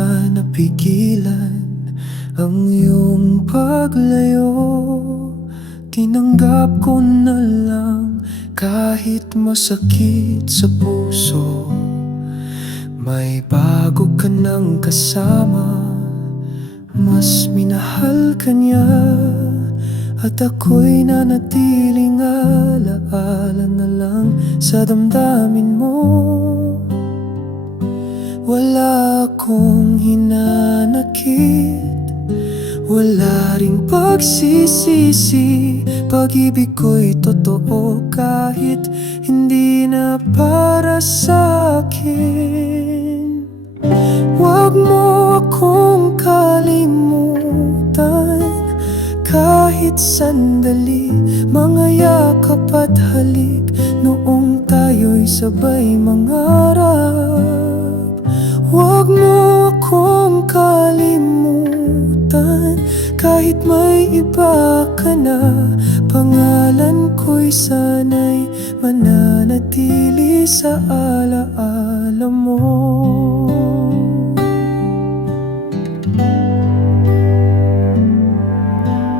man napigilan ang iyong paglayo. Tinanggap ko na lang kahit masakit sa puso. May bago ka ng kasama, mas minahal ka niya, at ako'y nanatiling alaala na lang sa damdamin mo. Wala akong hinanakit, wala ring pagsisisi. Pag-ibig ko'y totoo kahit hindi na para sa akin. Huwag mo akong kalimutan kahit sandali. Mga yakap at halik noong tayo'y sabay mangarap. Huwag mo akong kalimutan kahit may iba ka na. Pangalan ko'y sana'y mananatili sa alaala mo.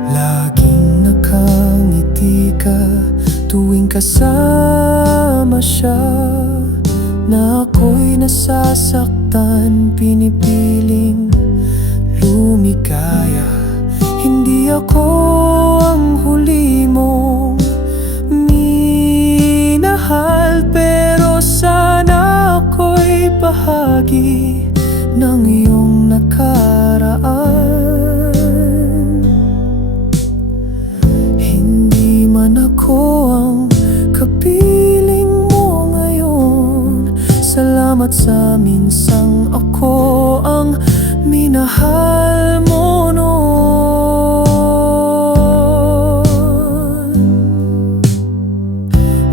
Laging nakangiti ka tuwing kasama siya, na ako'y nasasaktan, pinipiling lumikaya. Hindi ako ang huli mong minahal, pero sana ako'y bahagi ng iyong nakaraan. Hindi man ako ang kapiling mo ngayon, salamat sa minsang ako ang minahal mo noon.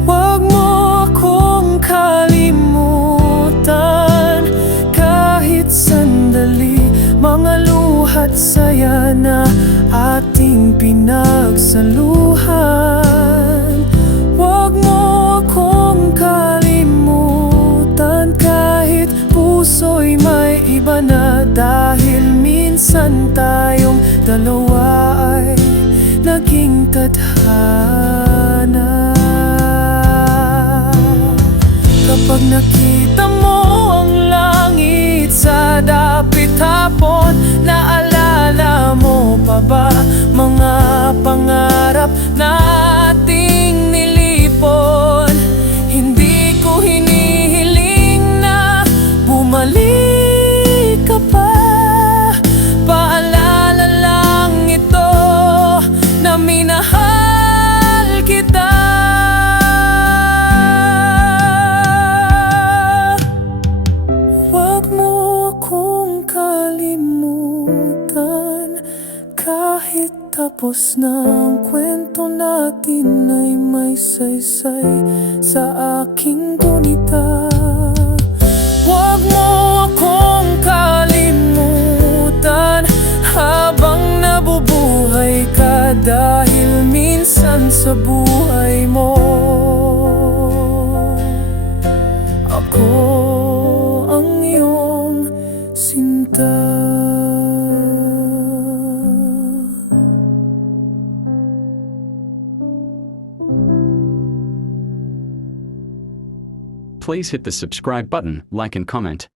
Huwag mo akong kalimutan kahit sandali. Mga luha't saya na ating pinagsaluhan. Huwag mo akong kalimutan kahit puso'y may iba na, dahil minsan tayong dalawa ay naging tadhana. Kapag nakita mo ang langit sa dapit hapon, naalala mo pa ba mga pangarap nating nilipon? Hindi ko hinihiling na bumalik ka pa. Paalala lang ito na minahal kita. Huwag mo akong kalimutan kahit tapos na ang kwento natin ay may saysay sa aking gunita. Huwag mo akong kalimutan habang nabubuhay ka, dahil minsan sa buhay mo ako ang iyong sinta. Please hit the subscribe button, like and comment.